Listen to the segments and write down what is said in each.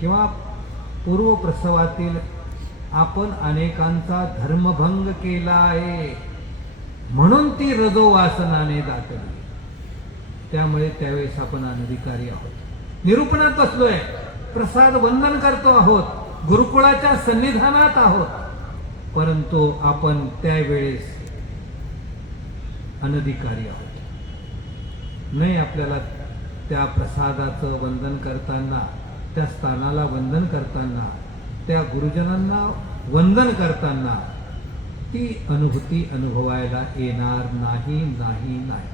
किंवा पूर्वप्रसवातील आपण अनेकांचा धर्मभंग केला आहे, म्हणून ती रजोवासनाने दाटली. त्यामुळे त्यावेळेस आपण अनधिकारी आहोत. निरूपणात बसलोय, प्रसाद वंदन करतो आहोत, गुरुकुळाच्या सन्निधानात आहोत, परंतु आपण त्यावेळेस अनधिकारी आहोत. नाही, आपल्याला त्या प्रसादाचं वंदन करताना, त्या स्थानाला वंदन करताना, त्या गुरुजनांना वंदन करताना ती अनुभूती अनुभवायला येणार नाही नाही नाही.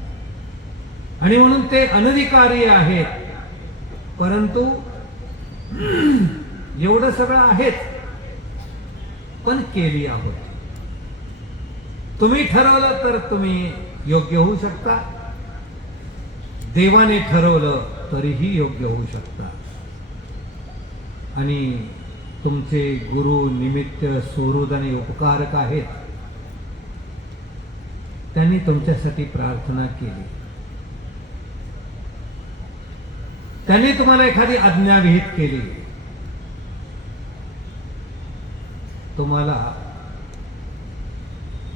आणि म्हणून ते अनधिकारी आहेत. परंतु एवढं सगळं आहेच, पण केली आहोत. तुम्ही ठरवलं तर तुम्ही योग्य होऊ शकता, देवाने ठरवलं तरीही योग्य होऊ शकता. आणि तुमचे गुरु निमित्त सुहृद आणि उपकारक आहेत. त्यांनी तुमच्यासाठी प्रार्थना केली, त्यांनी तुम्हाला एखादी आज्ञा विहित केली, तुम्हाला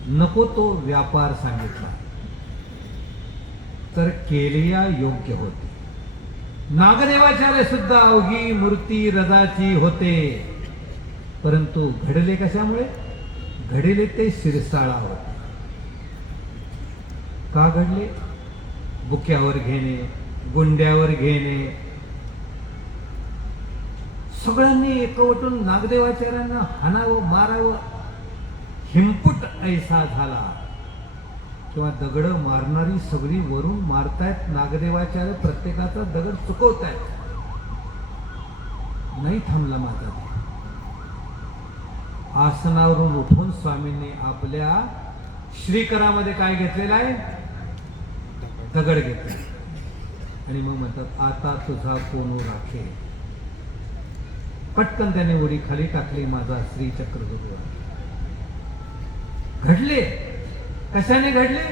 नको तो व्यापार सांगितला, तर केलिया योग्य होती. नागदेवाचार्य सुद्धा अवघी मूर्ती रजाची होते, परंतु घडले कशामुळे? घडले ते शिरसाळा होते. का घडले? बुक्यावर घेणे, गुंड्यावर घेणे. सगळ्यांनी एकवटून नागदेवाचार्यांना हाणावं, मारावं. हिंपुट ऐसा झाला. किंवा दगड मारणारी सगळी वरून मारतायत, नागदेवाचार्य प्रत्येकाचा दगड चुकवतायत. नाही थांबला माझा देव. आसनावरून उठून स्वामींनी आपल्या श्रीकरामध्ये काय घेतलेलं आहे? दगड घेतला. आणि मग म्हणतात, आता तुझा कोण राखे. पटकन त्याने उडी खाली टाकली. माझा श्रीचक्र गुरु घडले. कशाने घडले?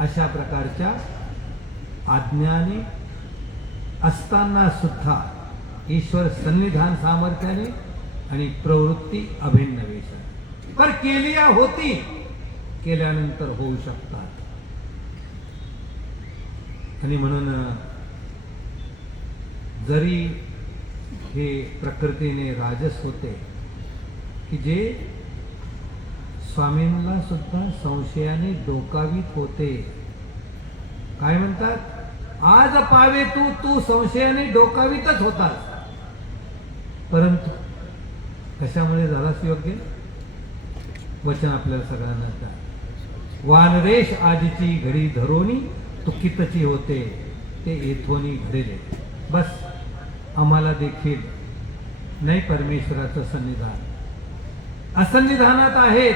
अशा प्रकारच्या आज्ञाने असताना सुद्धा ईश्वर सन्निधान सामर्थ्याने आणि प्रवृत्ती अभिन्न वेशाने. तर केलिया होती, केल्यानंतर होऊ शकतात. आणि म्हणून जरी हे प्रकृतीने राजस होते की जे स्वामींना सुद्धा संशयाने डोकावीत होते. काय म्हणतात? आज पावे तू, तू संशयाने डोकावीतच होतास. परंतु कशामुळे झालास योग्य? वचन आपल्याला सगळ्यांना द्या. वानरेश आजीची घडी धरोनी तू कितची होते, ते येथोनी घडले. बस आम्हाला देखील नाही परमेश्वराचं सन्निधान. असन्निधानात आहेत,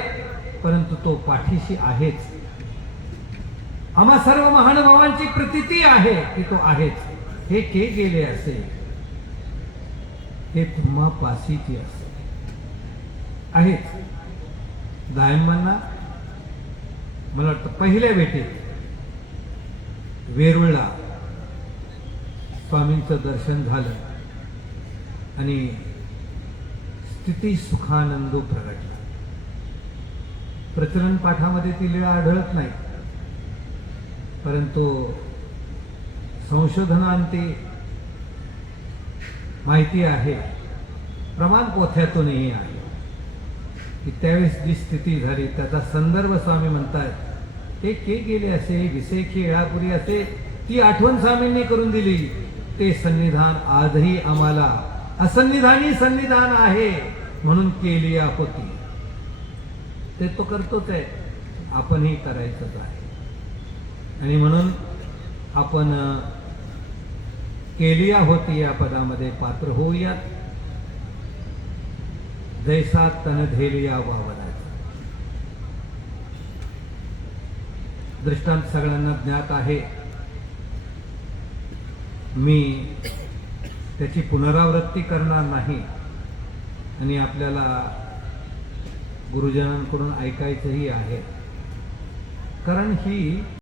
परंतु तो पाठीशी आहेच. आम्हा सर्व महानुभावांची प्रतीती आहे की तो आहेच. हे के गेले असे, हे तुम्हा पासीची असे आहेच. दायमांना मला वाटतं पहिल्या भेटीत वेरूळला स्वामींचं दर्शन झालं आणि स्थिती सुखानंदू प्रगटला. प्रचलन पाठामध्ये ती लीळा आढळत नाही, परंतु संशोधनांती माहिती आहे, प्रमाण पोथ्यातूनही आहे की त्यावेळेस जी स्थिती झाली त्याचा संदर्भ स्वामी म्हणतात. ते के गेले असे, विसेखी येळापुरी असे, ती आठवण स्वामींनी करून दिली. ते सन्निधान आजही आम्हाला असन्निधानी सन्निधान आहे, म्हणून केलिया होती. ते तो करतोच आहे, आपणही करायचंच आहे. आणि म्हणून आपण केलिया होती या पदामध्ये पात्र होऊयात. जैसा तन धेलिया वावराचा दृष्टांत सगळ्यांना ज्ञात आहे. मी त्याची पुनरावृत्ती करणार नाही आणि आपल्याला गुरुजनांकडून ऐकायचंही आहे, कारण ही